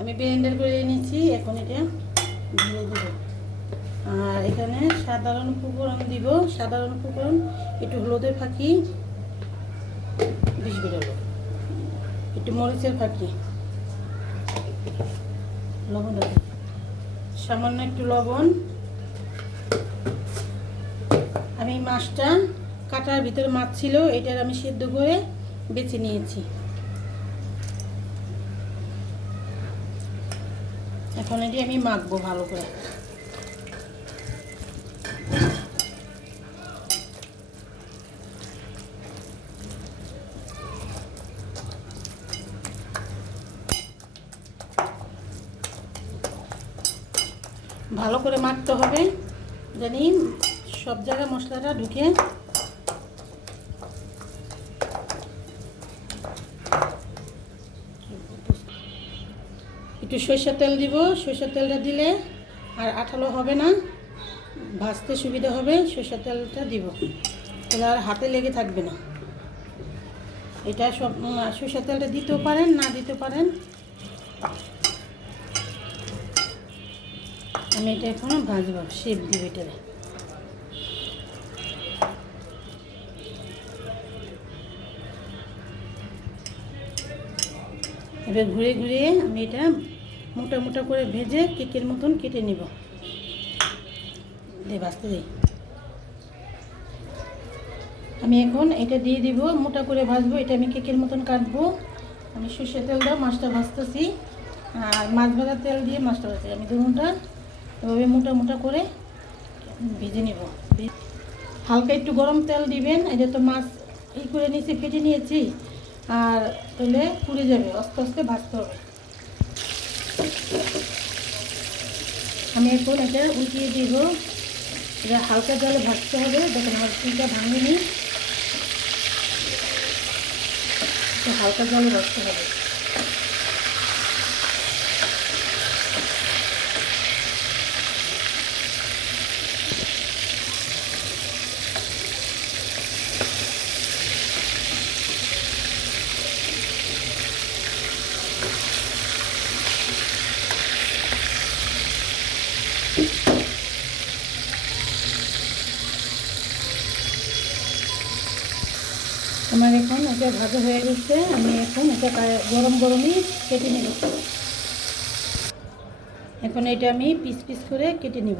আমি ব্লেন্ডার করে নিয়েছি, এখন এটা ঢেলে দেব। আর এখানে সাধারণ উপকরণ দিব, সাধারণ উপকরণ একটু হলুদের ফাঁকি, বেশ বেরোলো, একটু মরিচের ফাঁকি, লবণ, সামান্য একটু লবণ। আমি মাছটা কাটার ভিতরে মাছ ছিল, এটার আমি সিদ্ধ করে বেছে নিয়েছি। এখন এটি আমি মাখবো ভালো করে। ভালো করে মাখতে হবে, জানি সব জায়গায় মশলাটা ঢুকে। একটু সরষের তেল দিব, সরষের তেলটা দিলে আর আঠালো হবে না, ভাজতে সুবিধা হবে। সরষের তেলটা দিব, তাহলে আর হাতে লেগে থাকবে না। এটা সব সরষের তেলটা দিতেও পারেন, না দিতে পারেন। আমি এটা এখন ভাজবো, শেপ দিব এটা। এবার ঘুরে ঘুরিয়ে আমি এটা মোটা মোটা করে ভেজে কেকের মতন কেটে নিব। ভাজতে দিই। আমি এখন এটা দিয়ে দিব, মোটা করে ভাজবো। এটা আমি কেকের মতন কাটবো। আমি সরষের তেল দিয়ে মাছটা ভাজতেছি, আর মাছ ভাজার তেল দিয়ে মাছটা ভাজছি। আমি দুটোটা এভাবে মোটা মোটা করে ভেজে নেব। হালকা একটু গরম তেল দিবেন। এটা তো মাছ করে নিয়েছি, ফেটে নিয়েছি, আর তাহলে পুড়ে যাবে। আস্তে আস্তে ভাজতে হবে। আমি এখন এটা উল্টিয়ে দিব। এটা হালকা জলে ভাজতে হবে। দেখেন আমার চুলটা ভাঙেনি, হালকা জলে ভাজতে হবে। আমার এখন এটা ভাজা হয়ে গেছে। আমি এখন এটা গরম গরমই কেটে নেব। এখন এটা আমি পিস পিস করে কেটে নেব।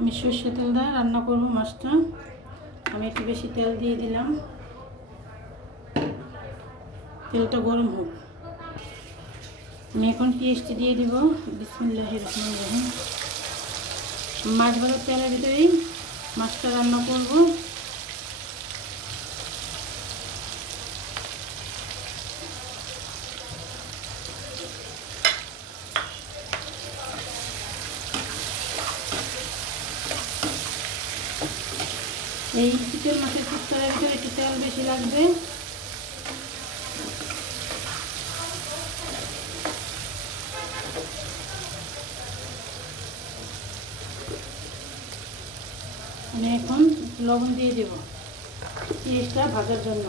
আমি সরষের তেল দিয়ে রান্না করব মাছটা। আমি একটু বেশি তেল দিয়ে দিলাম। তেলটা গরম হোক। আমি এখন পেঁয়াজটি দিয়ে দিব। বিসমিল্লাহির রহমানির রহিম। মাছ ভাজার তেলের ভিতরেই মাছটা রান্না করব। এই চিকেন মাছের কুচকারের ভিতরে একটু তেল বেশি লাগবে। আমি এখন লবণ দিয়ে দেব পেঁয়াজটা ভাজার জন্য।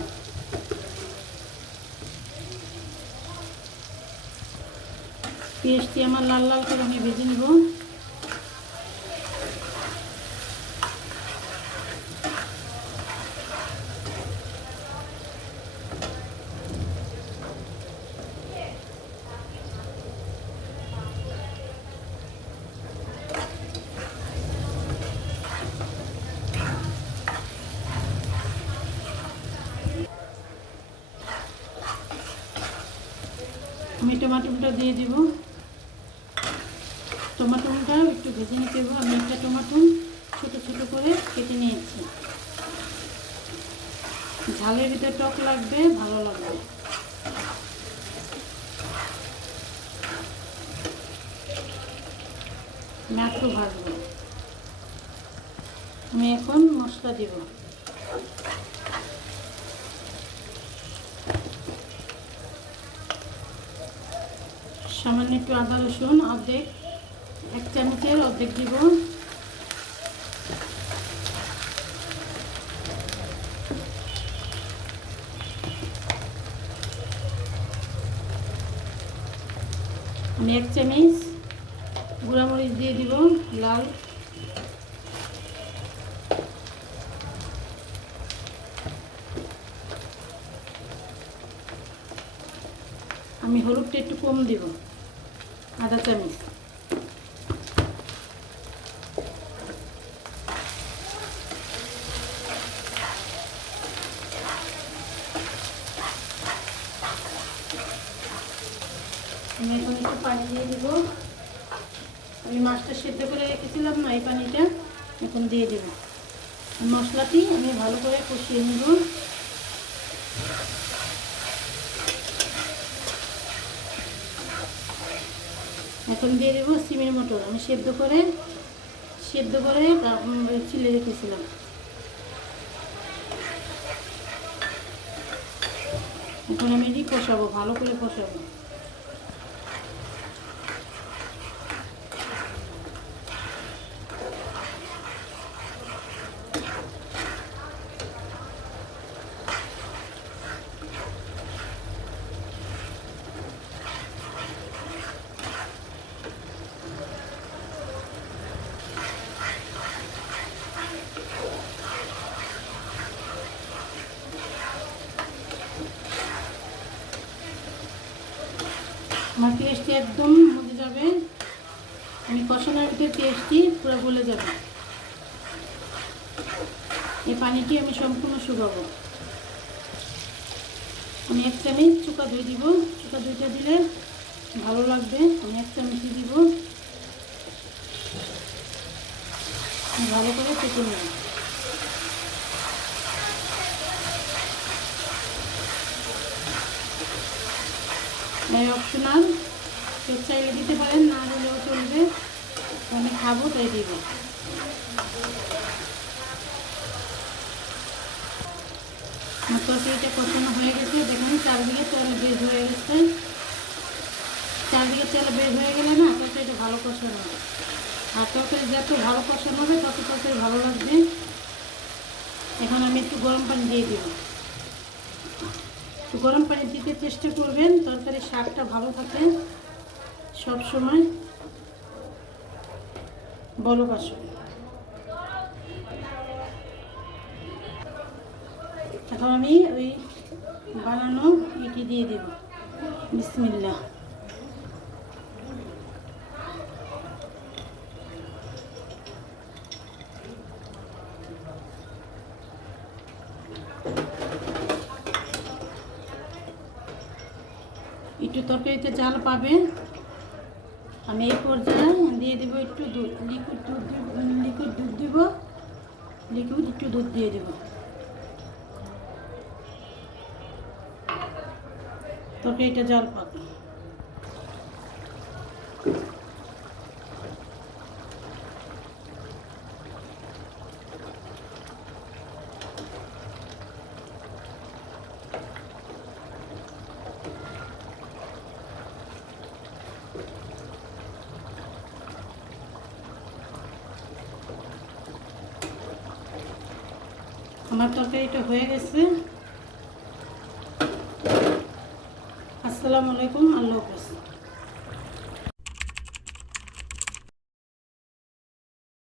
পেঁয়াজটি আমার লাল লাল করে আমি ভেজে নেব। আমি টমাটোটা দিয়ে দিব। টমাটোটা একটু ভেজে নিতে হবে। আমি একটা টমাটো ছোট ছোট করে কেটে নিয়েছি। ঝালের ভিতরে টক লাগবে, ভালো লাগবে। আমি একটু ভাজবো। আমি এখন মশলা দিব। সামান্য একটু আদা রসুন অর্ধেক, 1 চামচের অর্ধেক দিব। আমি 1 চামচ গুঁড়ামরিচ দিয়ে দিব লাল। আমি হলুদটা একটু কম দিব, আধা চামচ। আমি এখন একটু পানি দিয়ে দিব। আমি মাছটা সেদ্ধ করে রেখেছিলাম না, এই পানিটা এখন দিয়ে দেব। মশলাটি আমি ভালো করে কষিয়ে নেব। এখন দিয়ে দেবো সিমের মটর। আমি সেদ্ধ করে চিলে রেখেছিলাম। এখন আমি এটি কষাবো, ভালো করে কষাবো। আমার পেঁয়াজটি একদম মজে যাবে। আমি কষানোর ভিতরে পেঁয়াজটি পুরো গলে যাবে। এই পানিটি আমি সম্পূর্ণ শুকাবো। আমি 1 চামচ চুকা দই দিব। চুকা দইটা দিলে ভালো লাগবে। আমি 1 চামচই দিব। ভালো করে ফেটে নেব। অপশনাল, কেউ চাইলে দিতে পারেন, না দিলেও চলবে। আমি খাবো তাই দিব। আমার তরকারিটা কষানো হয়ে গেছে। দেখুন চারদিকে তেল বের হয়ে গেছে। চারদিকে তেল বের হয়ে গেলে না তরকারিটা ভালো কষানো হবে। আর তরকারি যত ভালো কষানো হবে তত তরকারি ভালো লাগবে। এখন আমি একটু গরম পানি দিয়ে দিব। একটু গরম পানি দিতে চেষ্টা করবেন, তরকারির স্বাদটা ভালো থাকে সব সময়। বলো বাসো। এখন আমি ওই বানানো এটি দিয়ে দেব। বিসমিল্লাহ। একটু তরকারিতে জাল পাবে। আমি এই পর্যায়ে দিয়ে দেবো একটু দুধ, লিকুইড দুধ দিব। লিকুইড একটু দুধ দিয়ে দেব। তরকারিটা জাল পাবে। আমার তরকারিটা হয়ে গেছে। আসসালামু আলাইকুম, আল্লাহ হাফেজ।